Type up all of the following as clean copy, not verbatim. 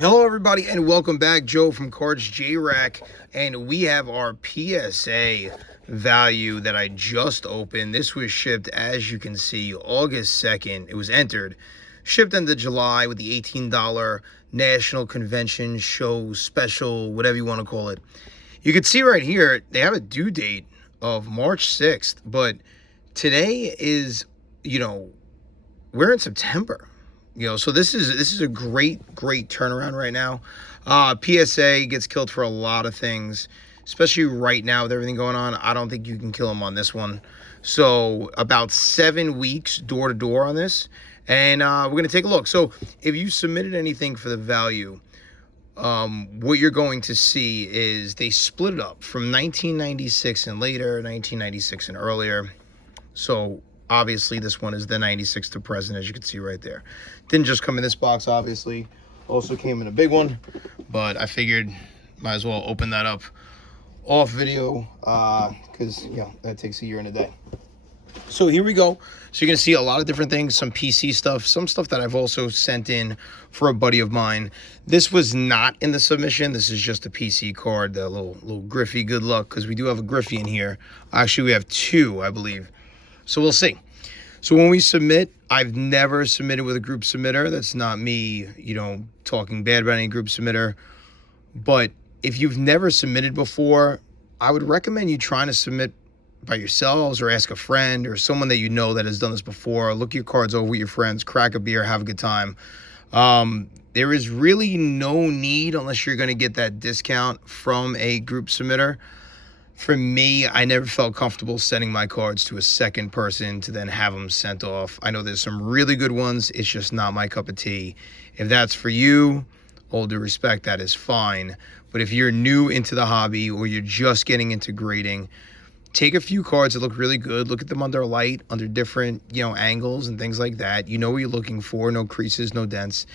Hello, everybody, and welcome back. Joe from Cards J-Rack, and we have our PSA value that I just opened. This was shipped, as you can see, August 2nd. It was entered, shipped into July with the $18 National Convention Show Special, whatever you want to call it. You can see right here, they have a due date of March 6th, but today is, we're in September. So this is a great turnaround right now. PSA gets killed for a lot of things, especially right now with everything going on. I don't think you can kill him on this one. So about 7 weeks door to door on this, and we're gonna take a look. So if you submitted anything for the value, what you're going to see is they split it up from 1996 and later, 1996 and earlier. So obviously, this one is the 96 to present, as you can see right there. Didn't just come in this box, obviously. Also came in a big one, but I figured might as well open that up off video because, that takes a year and a day. So here we go. So you're going to see a lot of different things, some PC stuff, some stuff that I've also sent in for a buddy of mine. This was not in the submission. This is just a PC card, the little Griffey good luck, because we do have a Griffey in here. Actually, we have two, I believe. So we'll see. So when we submit, I've never submitted with a group submitter. That's not me, talking bad about any group submitter. But if you've never submitted before, I would recommend you trying to submit by yourselves or ask a friend or someone that you know that has done this before. Look your cards over with your friends, crack a beer, have a good time. There is really no need unless you're going to get that discount from a group submitter. For me, I never felt comfortable sending my cards to a second person to then have them sent off. I know there's some really good ones. It's just not my cup of tea. If that's for you, all due respect, that is fine. But if you're new into the hobby or you're just getting into grading, take a few cards that look really good. Look at them under light, under different, angles and things like that. You know what you're looking for. No creases, no dents.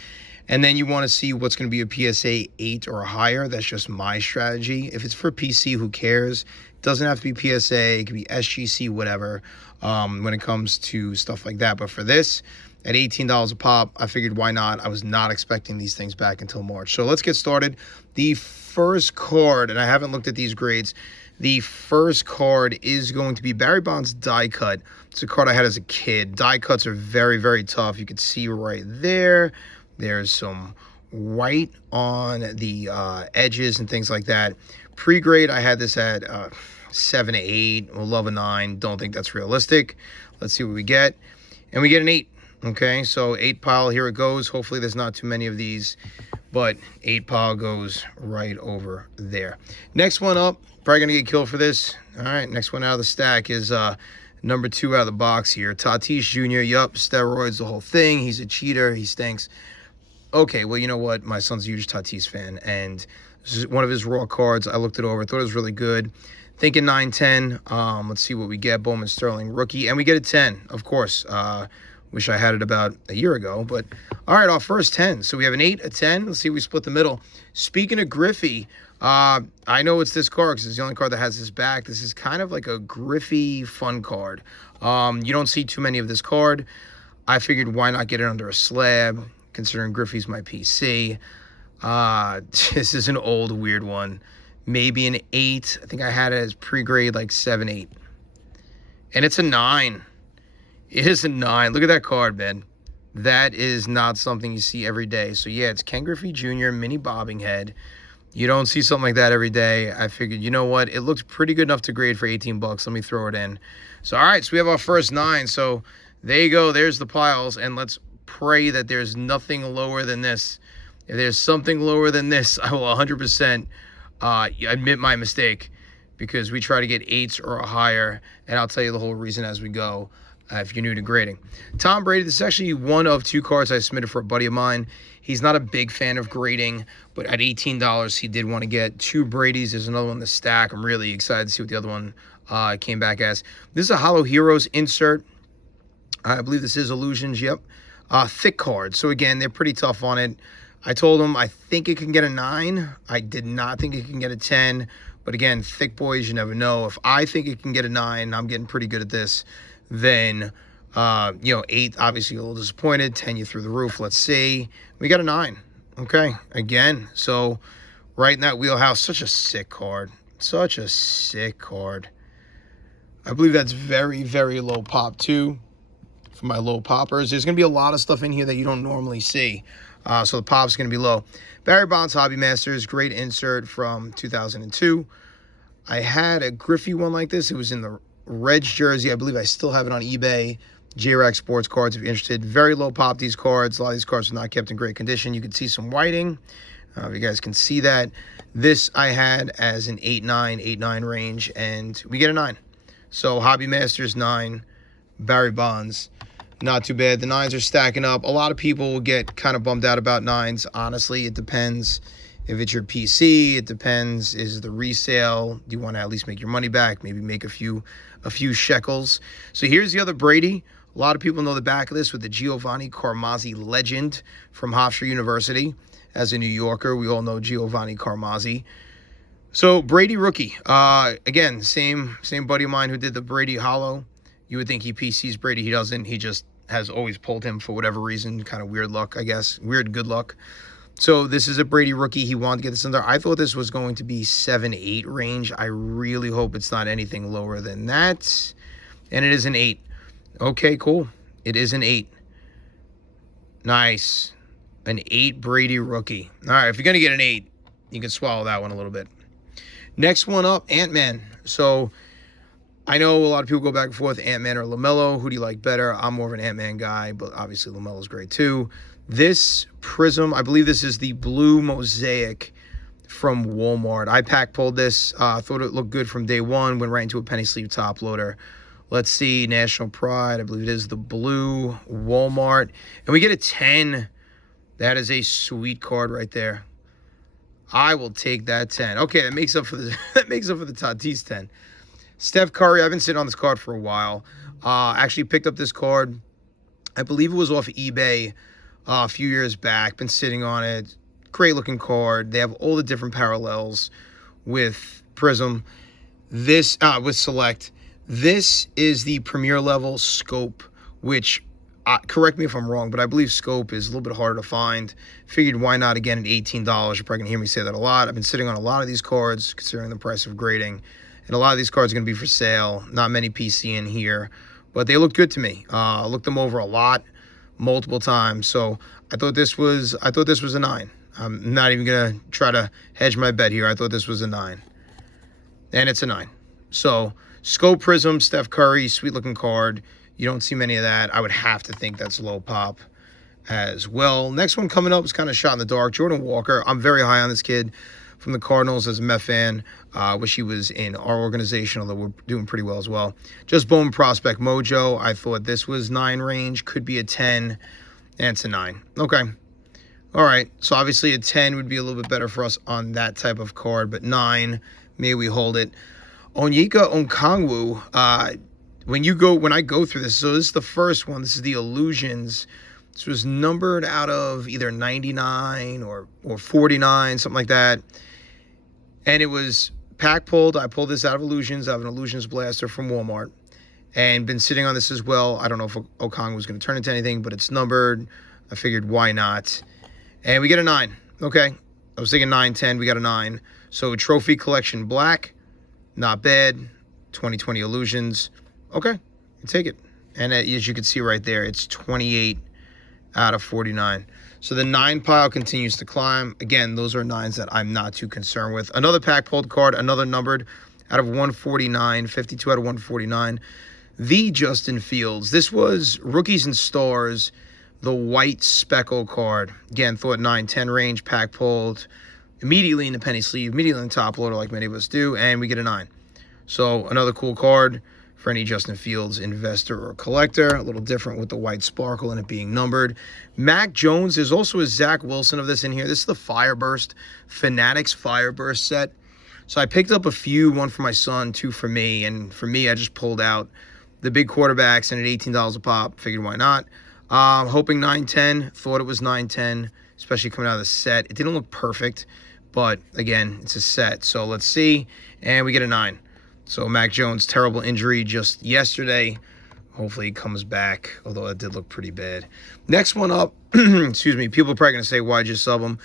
And then you want to see what's going to be a PSA 8 or higher. That's just my strategy. If it's for PC, who cares? It doesn't have to be PSA. It could be SGC, whatever, when it comes to stuff like that. But for this, at $18 a pop, I figured why not? I was not expecting these things back until March. So let's get started. The first card, and I haven't looked at these grades, the first card is going to be Barry Bonds die cut. It's a card I had as a kid. Die cuts are very, very tough. You can see right there. There's some white on the edges and things like that. Pre-grade, I had this at 7 to 8. We'll love a 9. Don't think that's realistic. Let's see what we get. And we get an 8. Okay, so 8 pile, here it goes. Hopefully there's not too many of these, but 8 pile goes right over there. Next one up, probably going to get killed for this. All right, next one out of the stack is number 2 out of the box here. Tatis Jr., yup, steroids, the whole thing. He's a cheater. He stinks. Okay, well, you know what? My son's a huge Tatis fan, and this is one of his raw cards. I looked it over, thought it was really good. Thinking 9-10. Let's see what we get. Bowman Sterling rookie, and we get a 10, of course. Wish I had it about a year ago, but all right, our first 10. So we have an 8, a 10. Let's see if we split the middle. Speaking of Griffey, I know it's this card because it's the only card that has this back. This is kind of like a Griffey fun card. You don't see too many of this card. I figured why not get it under a slab, considering Griffey's my PC. This is an old, weird one. Maybe an 8. I think I had it as pre-grade, like 7, 8. And it's a 9. It is a 9. Look at that card, man. That is not something you see every day. So, yeah, it's Ken Griffey Jr., mini bobbing head. You don't see something like that every day. I figured, you know what? It looks pretty good enough to grade for 18 bucks. Let me throw it in. So, all right, so we have our first 9. So, there you go. There's the piles, and let's pray that there's nothing lower than this. If there's something lower than this, I will 100% admit my mistake, because we try to get 8s or higher, and I'll tell you the whole reason as we go if you're new to grading. Tom Brady, this is actually one of 2 cards I submitted for a buddy of mine. He's not a big fan of grading, but at $18, he did want to get 2 Bradys. There's another one in the stack. I'm really excited to see what the other one came back as. This is a Hollow Heroes insert. I believe this is Illusions, yep. Thick card. So again, they're pretty tough on it. I told him I think it can get a 9. I did not think it can get a 10. But again, thick boys, you never know. If I think it can get a 9, I'm getting pretty good at this, then 8, obviously a little disappointed. 10, you through the roof. Let's see. We got a 9. Okay, again, so right in that wheelhouse. Such a sick card. Such a sick card. I believe that's very, very low pop too for my low poppers. There's going to be a lot of stuff in here that you don't normally see. So the pop's going to be low. Barry Bonds Hobby Masters, great insert from 2002. I had a Griffey one like this. It was in the Reds jersey. I believe I still have it on eBay. J-Rack Sports Cards if you're interested. Very low pop, these cards. A lot of these cards are not kept in great condition. You can see some whiting. If you guys can see that. This I had as an 8.9 range, and we get a 9. So Hobby Masters 9, Barry Bonds, not too bad. The 9s are stacking up. A lot of people will get kind of bummed out about 9s. Honestly, it depends. If it's your PC, it depends. Is the resale? Do you want to at least make your money back? Maybe make a few shekels. So here's the other Brady. A lot of people know the back of this with the Giovanni Carmazzi legend from Hofstra University. As a New Yorker, we all know Giovanni Carmazzi. So Brady rookie. Again, same buddy of mine who did the Brady Hollow. You would think he PCs Brady. He doesn't. He just has always pulled him for whatever reason. Kind of weird luck, I guess. Weird good luck. So this is a Brady rookie. He wanted to get this in there. I thought this was going to be 7-8 range. I really hope it's not anything lower than that. And it is an 8. Okay, cool. It is an 8. Nice. An 8 Brady rookie. All right, if you're going to get an 8, you can swallow that one a little bit. Next one up, Ant-Man. So I know a lot of people go back and forth, Ant-Man or LaMelo. Who do you like better? I'm more of an Ant-Man guy, but obviously LaMelo's great too. This Prism, I believe this is the blue mosaic from Walmart. I pack pulled this. Thought it looked good from day one. Went right into a penny sleeve top loader. Let's see, National Pride. I believe it is the blue Walmart. And we get a 10. That is a sweet card right there. I will take that 10. Okay, that makes up for the Tatis 10. Steph Curry, I've been sitting on this card for a while. Actually picked up this card. I believe it was off eBay a few years back. Been sitting on it. Great looking card. They have all the different parallels with Prism. This with Select. This is the premier level scope, which correct me if I'm wrong, but I believe scope is a little bit harder to find. Figured why not again at $18. You're probably going to hear me say that a lot. I've been sitting on a lot of these cards considering the price of grading. And a lot of these cards are going to be for sale. Not many PC in here. But they looked good to me. I looked them over a lot, multiple times. So I thought this was a 9. I'm not even going to try to hedge my bet here. I thought this was a 9. And it's a 9. So Scope Prism, Steph Curry, sweet looking card. You don't see many of that. I would have to think that's low pop as well. Next one coming up is kind of shot in the dark. Jordan Walker. I'm very high on this kid from the Cardinals as a Met fan. Wish he was in our organization, although we're doing pretty well as well. Just Bowman Prospect Mojo. I thought this was 9 range. Could be a 10. And it's a 9. Okay. All right. So obviously a 10 would be a little bit better for us on that type of card. But 9, maybe we hold it. Onyeka Okongwu. When I go through this, so this is the first one. This is the Illusions. This was numbered out of either 99 or 49, something like that. And it was pack pulled. I pulled this out of Illusions. I have an Illusions blaster from Walmart. And been sitting on this as well. I don't know if Okongwu was going to turn into anything, but it's numbered. I figured why not. And we get a 9. Okay. I was thinking 9, 10. We got a 9. So Trophy Collection Black. Not bad. 2020 Illusions. Okay, take it. And as you can see right there, it's 28 out of 49. So the 9 pile continues to climb. Again, those are 9s that I'm not too concerned with. Another pack pulled card, another numbered out of 149, 52 out of 149. The Justin Fields. This was Rookies and Stars, the white speckle card. Again, thought 9, 10 range, pack pulled. Immediately in the penny sleeve, immediately in the top loader like many of us do, and we get a 9. So another cool card for any Justin Fields investor or collector. A little different with the white sparkle and it being numbered. Mac Jones. There's also a Zach Wilson of this in here. This is the Fireburst, Fanatics Fireburst set. So I picked up a few, one for my son, 2 for me. And for me, I just pulled out the big quarterbacks and at $18 a pop. Figured why not. Hoping 9-10. Thought it was 9-10, especially coming out of the set. It didn't look perfect, but again, it's a set. So let's see. And we get a 9. So Mac Jones, terrible injury just yesterday Hopefully he comes back, although it did look pretty bad. Next one up, excuse me, people are probably going to say, why'd you sub him?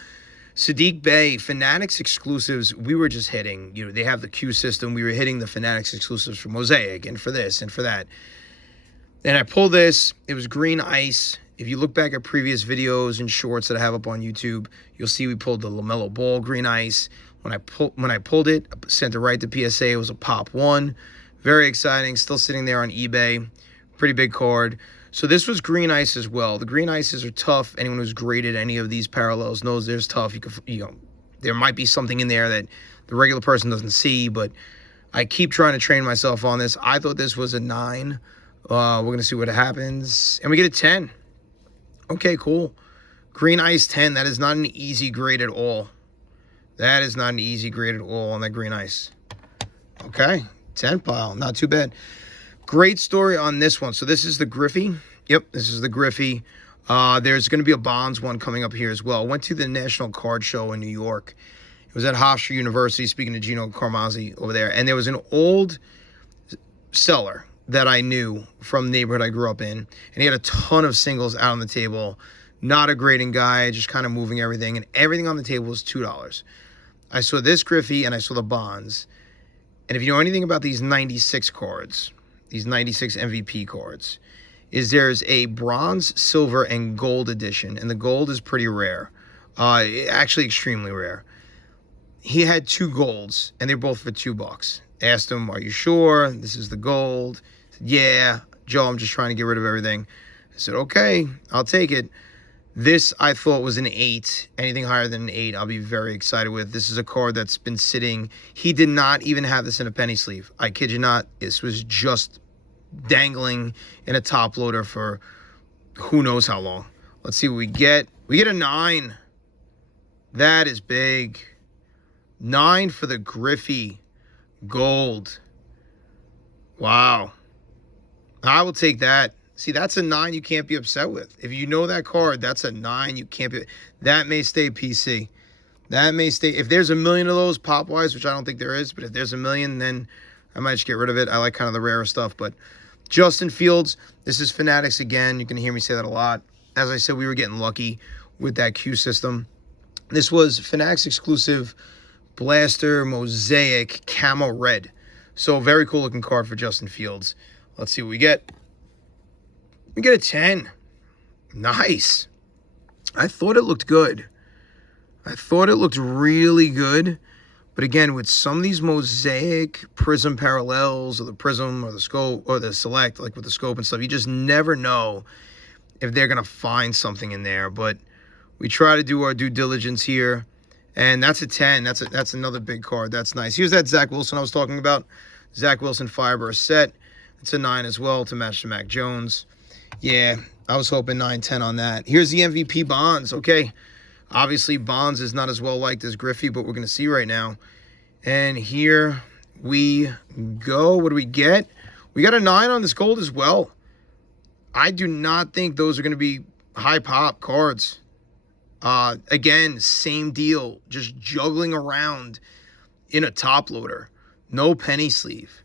Sadiq Bey, Fanatics exclusives, we were just hitting. You know, they have the Q system. We were hitting the Fanatics exclusives for Mosaic and for this and for that. And I pulled this. It was green ice. If you look back at previous videos and shorts that I have up on YouTube, you'll see we pulled the LaMelo Ball green ice. When I pulled it, I sent it right to PSA. It was a pop 1. Very exciting. Still sitting there on eBay. Pretty big card. So this was green ice as well. The green ices are tough. Anyone who's graded any of these parallels knows there's tough. There might be something in there that the regular person doesn't see, but I keep trying to train myself on this. I thought this was a 9. We're going to see what happens. And we get a 10. Okay, cool. Green ice 10. That is not an easy grade at all. That is not an easy grade at all on that green ice. Okay, 10 pile. Not too bad. Great story on this one. So this is the Griffey. Yep, this is the Griffey. There's going to be a Bonds one coming up here as well. Went to the National Card Show in New York. It was at Hofstra University, speaking to Gino Carmazzi over there. And there was an old seller that I knew from the neighborhood I grew up in. And he had a ton of singles out on the table. Not a grading guy, just kind of moving everything. And everything on the table was $2. I saw this Griffey and I saw the Bonds. And if you know anything about these 96 cards, these 96 MVP cards, is there's a bronze, silver, and gold edition. And the gold is pretty rare. Actually extremely rare. He had 2 golds, and they're both for $2. Asked him, are you sure this is the gold? He said, yeah, Joe, I'm just trying to get rid of everything. I said, okay, I'll take it. This I thought was an 8. Anything higher than an 8, I'll be very excited with. This is a card that's been sitting. He did not even have this in a penny sleeve. I kid you not. This was just dangling in a top loader for who knows how long. Let's see what we get. We get a 9. That is big. 9 for the Griffey gold. Wow. I will take that. See, that's a 9 you can't be upset with. If you know that card, that's a 9 you can't be. That may stay PC. That may stay. If there's a million of those pop-wise, which I don't think there is, but if there's a million, then I might just get rid of it. I like kind of the rarer stuff. But Justin Fields, this is Fanatics again. You can hear me say that a lot. As I said, we were getting lucky with that Q system. This was Fanatics exclusive Blaster Mosaic Camo Red. So very cool looking card for Justin Fields. Let's see what we get. We get a 10. Nice. I thought it looked good. I thought it looked really good. But again, with some of these Mosaic Prism parallels, or the Prism or the Scope or the Select, like with the Scope and stuff, you just never know if they're going to find something in there. But we try to do our due diligence here. And that's a 10. That's another big card. That's nice. Here's that Zach Wilson I was talking about. Zach Wilson Fireburst set. It's a 9 as well to match the Mac Jones. Yeah, I was hoping 9-10 on that. Here's the MVP Bonds. Okay, obviously Bonds is not as well liked as Griffey, but we're going to see right now. And here we go. What do we get? We got a 9 on this gold as well. I do not think those are going to be high pop cards. Again, same deal. Just juggling around in a top loader. No penny sleeve.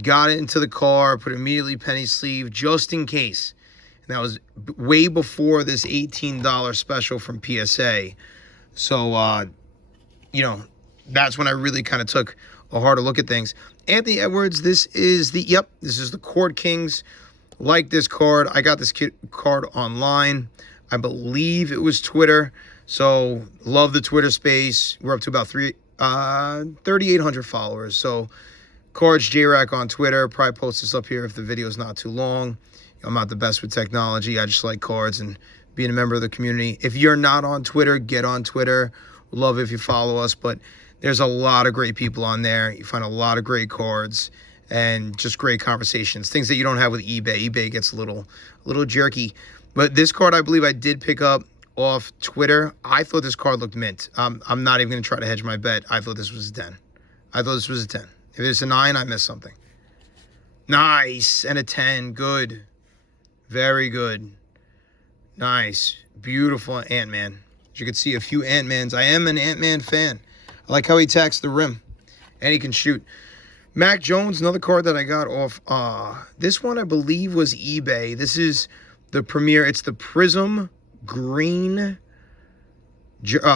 Got it into the car, put immediately penny sleeve just in case. And that was way before this $18 special from PSA. So, that's when I really kind of took a harder look at things. Anthony Edwards, this is the Court Kings. Like this card. I got this card online. I believe it was Twitter. So, love the Twitter space. We're up to about 3,800 followers. So, Cards JRack on Twitter. Probably post this up here if the video is not too long. I'm not the best with technology. I just like cards and being a member of the community. If you're not on Twitter, get on Twitter. Love if you follow us. But there's a lot of great people on there. You find a lot of great cards and just great conversations. Things that you don't have with eBay. eBay gets a little jerky. But this card, I believe I did pick up off Twitter. I thought this card looked mint. I'm not even going to try to hedge my bet. I thought this was a 10. I thought this was a 10. If it's a 9, I missed something. Nice. And a 10. Good. Very good. Nice. Beautiful Ant-Man. As you can see, a few Ant-Mans. I am an Ant-Man fan. I like how he attacks the rim. And he can shoot. Mac Jones, another card that I got off. This one I believe was eBay. This is the Premier. It's the Prism Green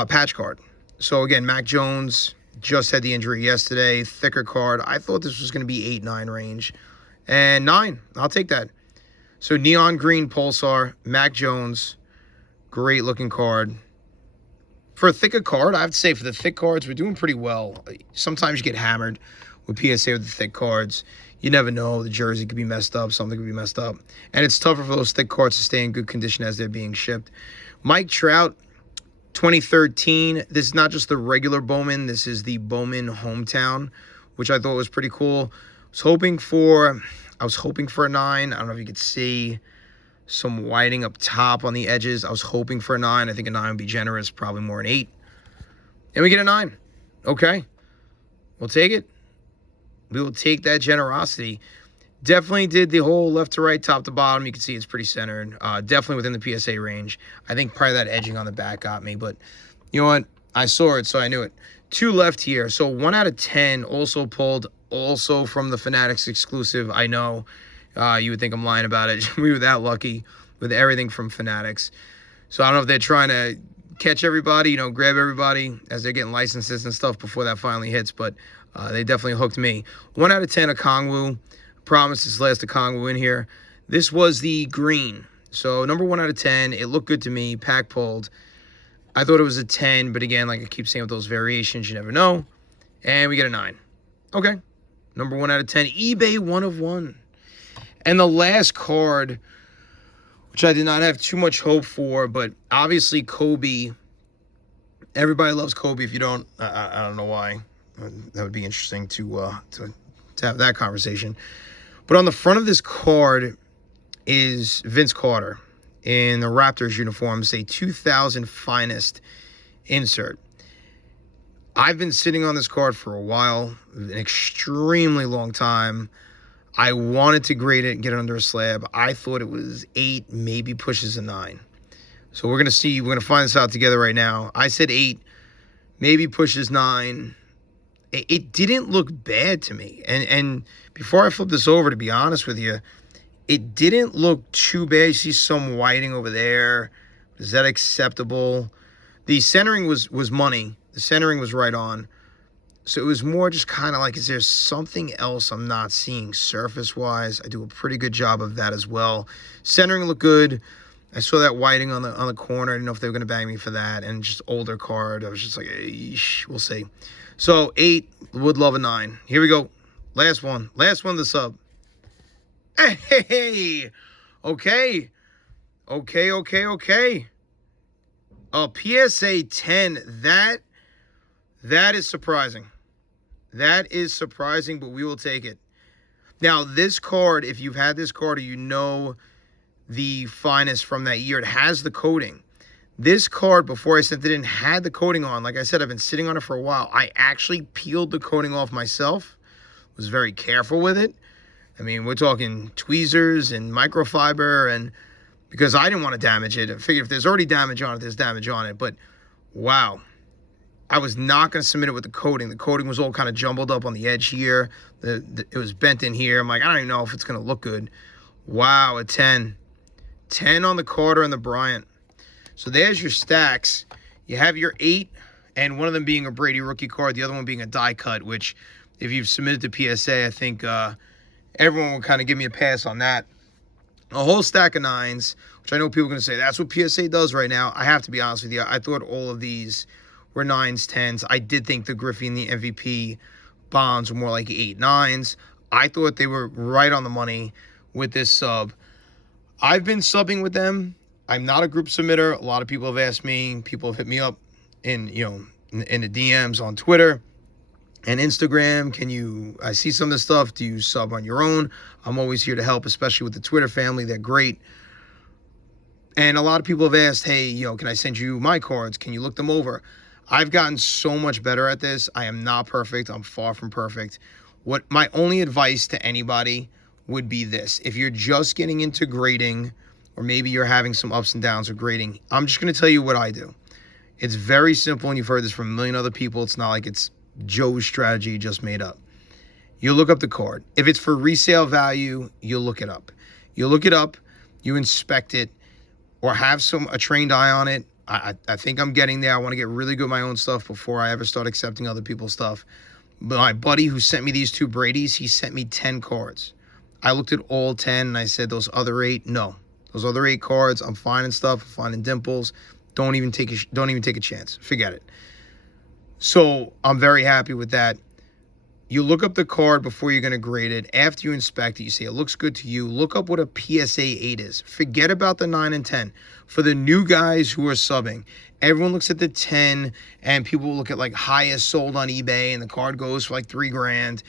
patch card. So again, Mac Jones just had the injury yesterday. Thicker card. I thought this was going to be 8, 9 range. And 9. I'll take that. So neon green Pulsar, Mac Jones. Great looking card. For a thicker card, I have to say for the thick cards, we're doing pretty well. Sometimes you get hammered with PSA with the thick cards. You never know. The jersey could be messed up. Something could be messed up. And it's tougher for those thick cards to stay in good condition as they're being shipped. Mike Trout, 2013. This is not just the regular Bowman. This is the Bowman Hometown, which I thought was pretty cool. I was hoping for a 9. I don't know if you could see some whiting up top on the edges. I was hoping for a 9. I think a 9 would be generous, probably more an 8. And we get a 9. Okay. We'll take it. We will take that generosity. Definitely did the whole left to right, top to bottom. You can see it's pretty centered. Definitely within the PSA range. I think probably that edging on the back got me. But you know what? I saw it, so I knew it. 2 left here. So 1 out of 10 also pulled. Also from the Fanatics exclusive. I know you would think I'm lying about it. We were that lucky with everything from Fanatics. So I don't know if they're trying to catch everybody, grab everybody as they're getting licenses and stuff before that finally hits. But they definitely hooked me. 1 out of 10 Okongwu. Promise this last Okongwu in here. This was the green. So number 1 out of 10. It looked good to me. Pack pulled. I thought it was a 10. But again, like I keep saying with those variations, you never know. And we get a 9. Okay. Number 1 out of 10. eBay 1 of 1. And the last card, which I did not have too much hope for, but obviously Kobe. Everybody loves Kobe. If you don't, I don't know why. That would be interesting to have that conversation. But on the front of this card is Vince Carter in the Raptors uniform. It's a 2000 Finest insert. I've been sitting on this card for a while, an extremely long time. I wanted to grade it and get it under a slab. I thought it was 8, maybe pushes a 9. So we're going to see. We're going to find this out together right now. I said 8, maybe pushes 9. It didn't look bad to me. And before I flip this over, to be honest with you, it didn't look too bad. You see some whiting over there. Is that acceptable? The centering was money. The centering was right on. So it was more just kind of like, is there something else I'm not seeing surface-wise? I do a pretty good job of that as well. Centering looked good. I saw that whiting on the corner. I didn't know if they were going to bang me for that. And just older card. I was just like, eesh, we'll see. So 8, would love a 9. Here we go. Last one. Last one of the sub. Hey! Okay. Okay. A PSA 10. That is surprising. That is surprising, but we will take it. Now, this card, if you've had this card or you know the Finest from that year, it has the coating. This card, before I sent it in, had the coating on. Like I said, I've been sitting on it for a while. I actually peeled the coating off myself. Was very careful with it. I mean, we're talking tweezers and microfiber, and because I didn't want to damage it. I figured if there's already damage on it, there's damage on it. But, wow. I was not going to submit it with the coating. The coating was all kind of jumbled up on the edge here. It was bent in here. I'm like, I don't even know if it's going to look good. Wow, a 10. 10 on the Carter and the Bryant. So there's your stacks. You have your 8, and one of them being a Brady rookie card, the other one being a die cut, which if you've submitted to PSA, I think everyone will kind of give me a pass on that. A whole stack of 9s, which I know people are going to say, that's what PSA does right now. I have to be honest with you. I thought all of these were 9s, 10s. I did think the Griffey and the MVP bonds were more like 8, 9s. I thought they were right on the money with this sub. I've been subbing with them. I'm not a group submitter. A lot of people have asked me. People have hit me up in the DMs on Twitter and Instagram. I see some of this stuff. Do you sub on your own? I'm always here to help, especially with the Twitter family. They're great. And a lot of people have asked, hey, can I send you my cards? Can you look them over? I've gotten so much better at this. I am not perfect. I'm far from perfect. What my only advice to anybody would be this. If you're just getting into grading, or maybe you're having some ups and downs with grading, I'm just going to tell you what I do. It's very simple, and you've heard this from a million other people. It's not like it's Joe's strategy just made up. You look up the card. If it's for resale value, you look it up. You look it up, you inspect it, or have a trained eye on it. I think I'm getting there. I want to get really good at my own stuff before I ever start accepting other people's stuff. But my buddy who sent me these 2 Brady's, he sent me 10 cards. I looked at all 10 and I said, those other 8, no. Those other 8 cards, I'm finding stuff, I'm finding dimples. Don't even take a chance. Forget it. So I'm very happy with that. You look up the card before you're going to grade it. After you inspect it, you say it looks good to you. Look up what a PSA 8 is. Forget about the 9 and 10. For the new guys who are subbing, everyone looks at the 10 and people will look at like highest sold on eBay and the card goes for like $3,000.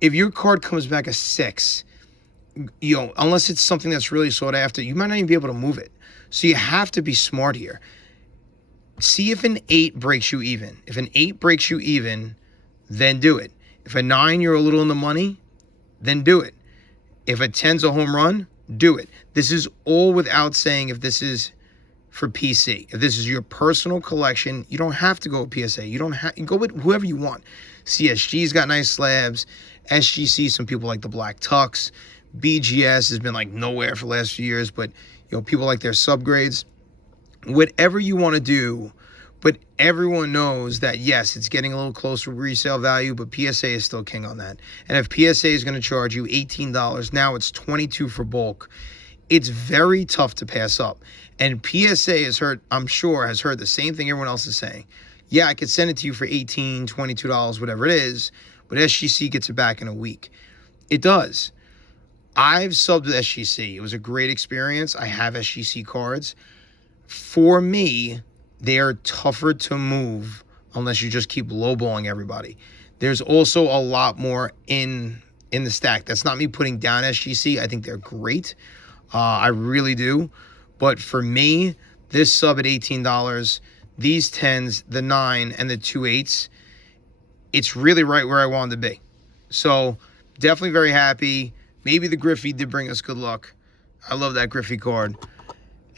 If your card comes back a 6, unless it's something that's really sought after, you might not even be able to move it. So you have to be smart here. See if an 8 breaks you even. If an 8 breaks you even, then do it. If a 9, you're a little in the money, then do it. If a 10's a home run, do it. This is all without saying if this is for PC. If this is your personal collection, you don't have to go with PSA. You go with whoever you want. CSG's got nice slabs. SGC, some people like the black tux. BGS has been like nowhere for the last few years, but people like their subgrades. Whatever you want to do, but everyone knows that, yes, it's getting a little closer to resale value, but PSA is still king on that. And if PSA is going to charge you $18, now it's $22 for bulk. It's very tough to pass up. And PSA I'm sure, has heard the same thing everyone else is saying. Yeah, I could send it to you for $18, $22, whatever it is, but SGC gets it back in a week. It does. I've subbed with SGC. It was a great experience. I have SGC cards. For me, they are tougher to move unless you just keep lowballing everybody. There's also a lot more in the stack. That's not me putting down SGC. I think they're great. I really do. But for me, this sub at $18, these 10s, the 9, and the 2 8s, it's really right where I wanted to be. So definitely very happy. Maybe the Griffey did bring us good luck. I love that Griffey card.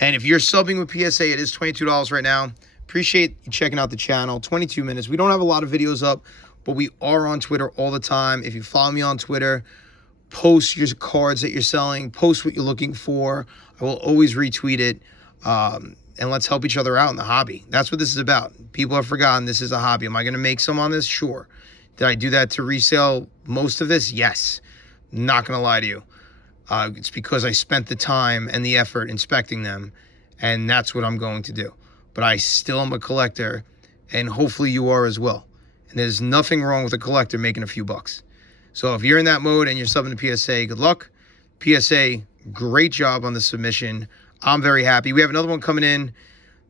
And if you're subbing with PSA, it is $22 right now. Appreciate you checking out the channel. 22 minutes. We don't have a lot of videos up, but we are on Twitter all the time. If you follow me on Twitter, post your cards that you're selling, post what you're looking for. I will always retweet it. And let's help each other out in the hobby. That's what this is about. People have forgotten this is a hobby. Am I going to make some on this? Sure. Did I do that to resell most of this? Yes. Not going to lie to you. It's because I spent the time and the effort inspecting them, and that's what I'm going to do. But I still am a collector, and hopefully you are as well. And there's nothing wrong with a collector making a few bucks. So if you're in that mode and you're subbing to PSA, good luck. PSA, great job on the submission. I'm very happy. We have another one coming in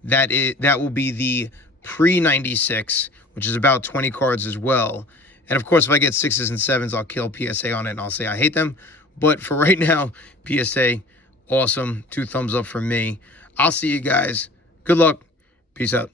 that will be the pre-96, which is about 20 cards as well. And of course, if I get 6s and 7s, I'll kill PSA on it and I'll say I hate them. But for right now, PSA, awesome. 2 thumbs up from me. I'll see you guys. Good luck. Peace out.